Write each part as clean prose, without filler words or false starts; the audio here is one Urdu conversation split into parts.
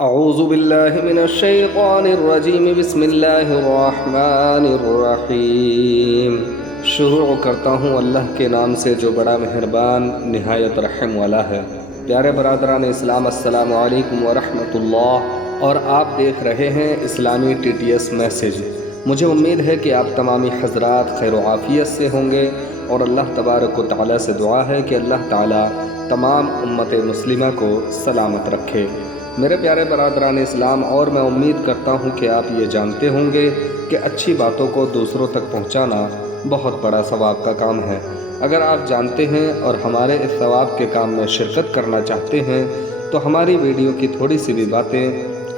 اعوذ باللہ من الشیطان الرجیم بسم اللہ الرحمن الرحیم۔ شروع کرتا ہوں اللہ کے نام سے جو بڑا مہربان نہایت رحم والا ہے۔ پیارے برادران اسلام، السلام علیکم ورحمۃ اللہ، اور آپ دیکھ رہے ہیں اسلامی TTS میسج۔ مجھے امید ہے کہ آپ تمامی حضرات خیر و عافیت سے ہوں گے، اور اللہ تبارک و تعالیٰ سے دعا ہے کہ اللہ تعالیٰ تمام امت مسلمہ کو سلامت رکھے۔ میرے پیارے برادران اسلام، اور میں امید کرتا ہوں کہ آپ یہ جانتے ہوں گے کہ اچھی باتوں کو دوسروں تک پہنچانا بہت بڑا ثواب کا کام ہے۔ اگر آپ جانتے ہیں اور ہمارے اس ثواب کے کام میں شرکت کرنا چاہتے ہیں تو ہماری ویڈیو کی تھوڑی سی بھی باتیں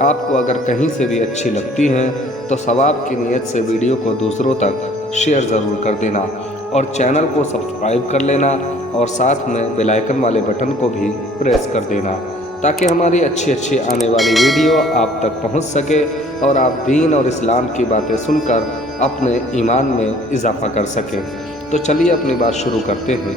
آپ کو اگر کہیں سے بھی اچھی لگتی ہیں تو ثواب کی نیت سے ویڈیو کو دوسروں تک شیئر ضرور کر دینا، اور چینل کو سبسکرائب کر لینا، اور ساتھ میں بیل آئیکن والے بٹن کو بھی پریس کر دینا، تاکہ ہماری اچھی آنے والی ویڈیو آپ تک پہنچ سکے اور آپ دین اور اسلام کی باتیں سن کر اپنے ایمان میں اضافہ کر سکیں۔ تو چلیے اپنی بات شروع کرتے ہیں۔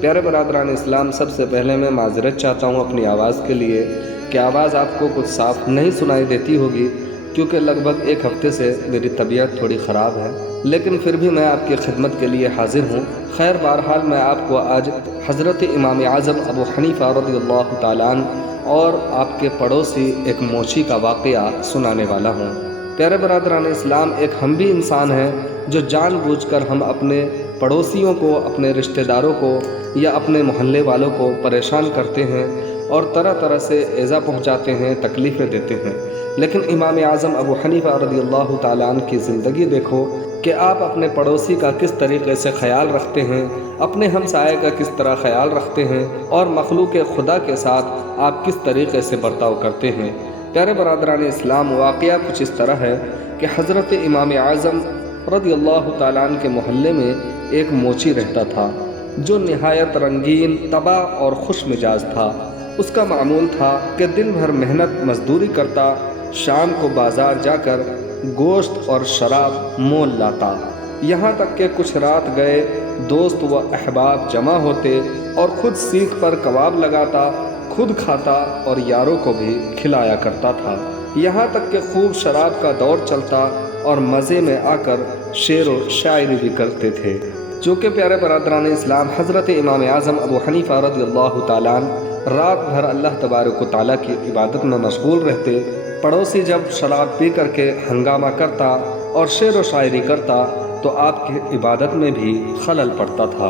پیارے برادران اسلام، سب سے پہلے میں معذرت چاہتا ہوں اپنی آواز کے لیے کہ آواز آپ کو کچھ صاف نہیں سنائی دیتی ہوگی، کیونکہ لگ بھگ ایک ہفتے سے میری طبیعت تھوڑی خراب ہے، لیکن پھر بھی میں آپ کی خدمت کے لیے حاضر ہوں۔ خیر، بہرحال میں آپ کو آج حضرت امام اعظم ابو حنیفہ رضی اللہ تعالیٰ عنہ اور آپ کے پڑوسی ایک موچی کا واقعہ سنانے والا ہوں۔ پیارے برادران اسلام، ایک ہم بھی انسان ہیں جو جان بوجھ کر ہم اپنے پڑوسیوں کو، اپنے رشتہ داروں کو یا اپنے محلے والوں کو پریشان کرتے ہیں اور طرح طرح سے ایذا پہنچاتے ہیں، تکلیفیں دیتے ہیں۔ لیکن امام اعظم ابو حنیفہ رضی اللہ تعالیٰ عنہ کی زندگی دیکھو کہ آپ اپنے پڑوسی کا کس طریقے سے خیال رکھتے ہیں، اپنے ہمسائے کا کس طرح خیال رکھتے ہیں، اور مخلوق خدا کے ساتھ آپ کس طریقے سے برتاؤ کرتے ہیں۔ پیارے برادران اسلام، واقعہ کچھ اس طرح ہے کہ حضرت امام اعظم رضی اللہ تعالیٰ عنہ کے محلے میں ایک موچی رہتا تھا جو نہایت رنگین، طبع اور خوش مزاج تھا۔ اس کا معمول تھا کہ دن بھر محنت مزدوری کرتا، شام کو بازار جا کر گوشت اور شراب مول لاتا، یہاں تک کہ کچھ رات گئے دوست و احباب جمع ہوتے اور خود سیخ پر کباب لگاتا، خود کھاتا اور یاروں کو بھی کھلایا کرتا تھا، یہاں تک کہ خوب شراب کا دور چلتا اور مزے میں آ کر شعر و شاعری بھی کرتے تھے۔ چونکہ پیارے برادران اسلام، حضرت امام اعظم ابو حنیفہ رضی اللہ تعالیٰ عنہ رات بھر اللہ تبارک و تعالیٰ کی عبادت میں مشغول رہتے، پڑوسی جب شراب پی کر کے ہنگامہ کرتا اور شعر و شاعری کرتا تو آپ کی عبادت میں بھی خلل پڑتا تھا،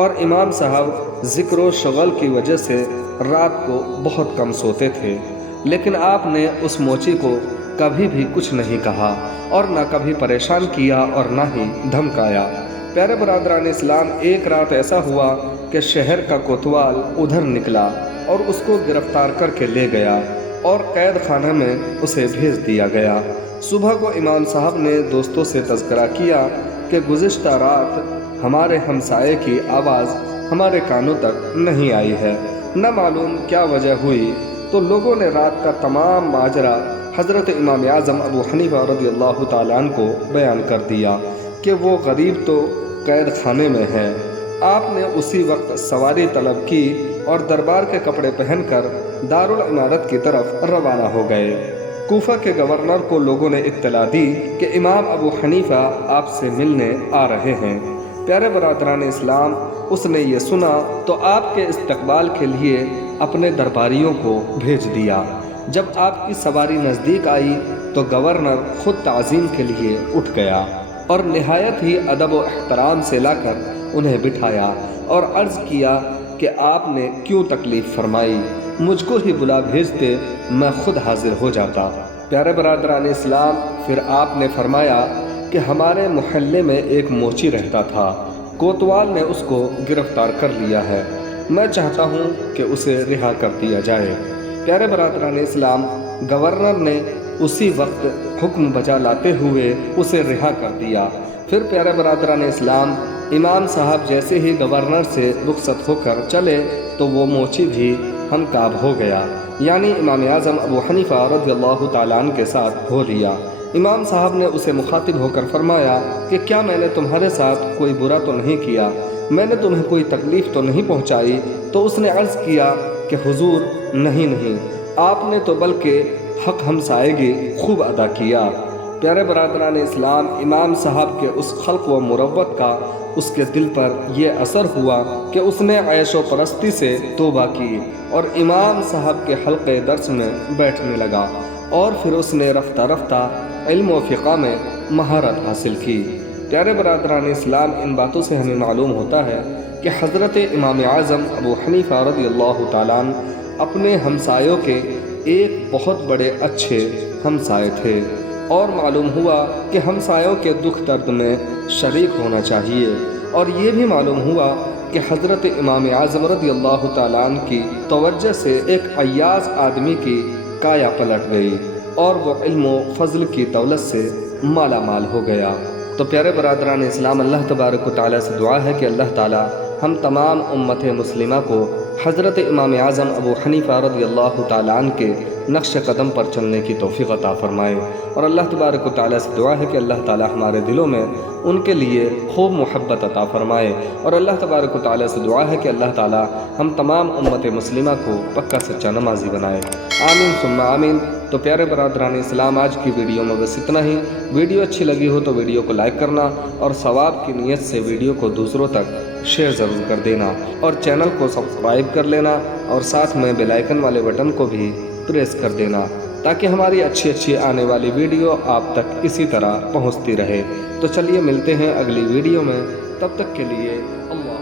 اور امام صاحب ذکر و شغل کی وجہ سے رات کو بہت کم سوتے تھے۔ لیکن آپ نے اس موچی کو کبھی بھی کچھ نہیں کہا، اور نہ کبھی پریشان کیا اور نہ ہی دھمکایا۔ پیارے برادران اسلام، ایک رات ایسا ہوا کہ شہر کا کوتوال ادھر نکلا اور اس کو گرفتار کر کے لے گیا اور قید خانہ میں اسے بھیج دیا گیا۔ صبح کو امام صاحب نے دوستوں سے تذکرہ کیا کہ گزشتہ رات ہمارے ہمسائے کی آواز ہمارے کانوں تک نہیں آئی ہے، نہ معلوم کیا وجہ ہوئی۔ تو لوگوں نے رات کا تمام ماجرا حضرت امام اعظم ابو حنیفہ رضی اللہ تعالیٰ عنہ کو بیان کر دیا کہ وہ غریب تو قید خانے میں ہے۔ آپ نے اسی وقت سواری طلب کی اور دربار کے کپڑے پہن کر دارالعمارت کی طرف روانہ ہو گئے۔ کوفہ کے گورنر کو لوگوں نے اطلاع دی کہ امام ابو حنیفہ آپ سے ملنے آ رہے ہیں۔ پیارے برادران اسلام، اس نے یہ سنا تو آپ کے استقبال کے لیے اپنے درباریوں کو بھیج دیا۔ جب آپ کی سواری نزدیک آئی تو گورنر خود تعظیم کے لیے اٹھ گیا اور نہایت ہی ادب و احترام سے لا کر انہیں بٹھایا اور عرض کیا کہ آپ نے کیوں تکلیف فرمائی، مجھ کو ہی بلا بھیجتے، میں خود حاضر ہو جاتا۔ پیارے برادران اسلام، پھر آپ نے فرمایا کہ ہمارے محلے میں ایک موچی رہتا تھا، کوتوال نے اس کو گرفتار کر لیا ہے، میں چاہتا ہوں کہ اسے رہا کر دیا جائے۔ پیارے برادران اسلام، گورنر نے اسی وقت حکم بجا لاتے ہوئے اسے رہا کر دیا۔ پھر پیارے برادران اسلام، امام صاحب جیسے ہی گورنر سے رخصت ہو کر چلے تو وہ موچی بھی ہم کعب ہو گیا، یعنی امام اعظم ابو حنیفہ رضی اللہ تعالیٰ عنہ کے ساتھ ہو لیا۔ امام صاحب نے اسے مخاطب ہو کر فرمایا کہ کیا میں نے تمہارے ساتھ کوئی برا تو نہیں کیا، میں نے تمہیں کوئی تکلیف تو نہیں پہنچائی؟ تو اس نے عرض کیا کہ حضور نہیں، آپ نے تو بلکہ حق ہمسائیگی خوب ادا کیا۔ پیارے برادران اسلام، امام صاحب کے اس خلق و مروت کا اس کے دل پر یہ اثر ہوا کہ اس نے عیش و پرستی سے توبہ کی اور امام صاحب کے حلقے درس میں بیٹھنے لگا، اور پھر اس نے رفتہ رفتہ علم و فقہ میں مہارت حاصل کی۔ پیارے برادران اسلام، ان باتوں سے ہمیں معلوم ہوتا ہے کہ حضرت امام اعظم ابو حنیفہ رضی اللہ تعالیٰ عنہ اپنے ہمسایوں کے ایک بہت بڑے اچھے ہمسائے تھے، اور معلوم ہوا کہ ہمسایوں کے دکھ درد میں شریک ہونا چاہیے، اور یہ بھی معلوم ہوا کہ حضرت امام اعظم رضی اللہ تعالیٰ عنہ کی توجہ سے ایک عیاز آدمی کی کایا پلٹ گئی اور وہ علم و فضل کی دولت سے مالا مال ہو گیا۔ تو پیارے برادران اسلام، اللہ تبارک و تعالیٰ سے دعا ہے کہ اللہ تعالیٰ ہم تمام امت مسلمہ کو حضرت امام اعظم ابو حنیفہ رضی اللہ تعالیٰ عنہ کے نقش قدم پر چلنے کی توفیق عطا فرمائے، اور اللہ تبارک و تعالیٰ سے دعا ہے کہ اللہ تعالیٰ ہمارے دلوں میں ان کے لیے خوب محبت عطا فرمائے، اور اللہ تبارک و تعالیٰ سے دعا ہے کہ اللہ تعالیٰ ہم تمام امت مسلمہ کو پکا سچا نمازی بنائے، آمین ثم آمین۔ تو پیارے برادران اسلام، آج کی ویڈیو میں بس اتنا ہی۔ ویڈیو اچھی لگی ہو تو ویڈیو کو لائک کرنا، اور ثواب کی نیت سے ویڈیو کو دوسروں تک شیئر ضرور کر دینا، اور چینل کو سبسکرائب کر لینا، اور ساتھ میں بیل آئیکن والے بٹن کو بھی پریس کر دینا، تاکہ ہماری اچھی آنے والی ویڈیو آپ تک اسی طرح پہنچتی رہے۔ تو چلیے ملتے ہیں اگلی ویڈیو میں، تب تک کے لیے اللہ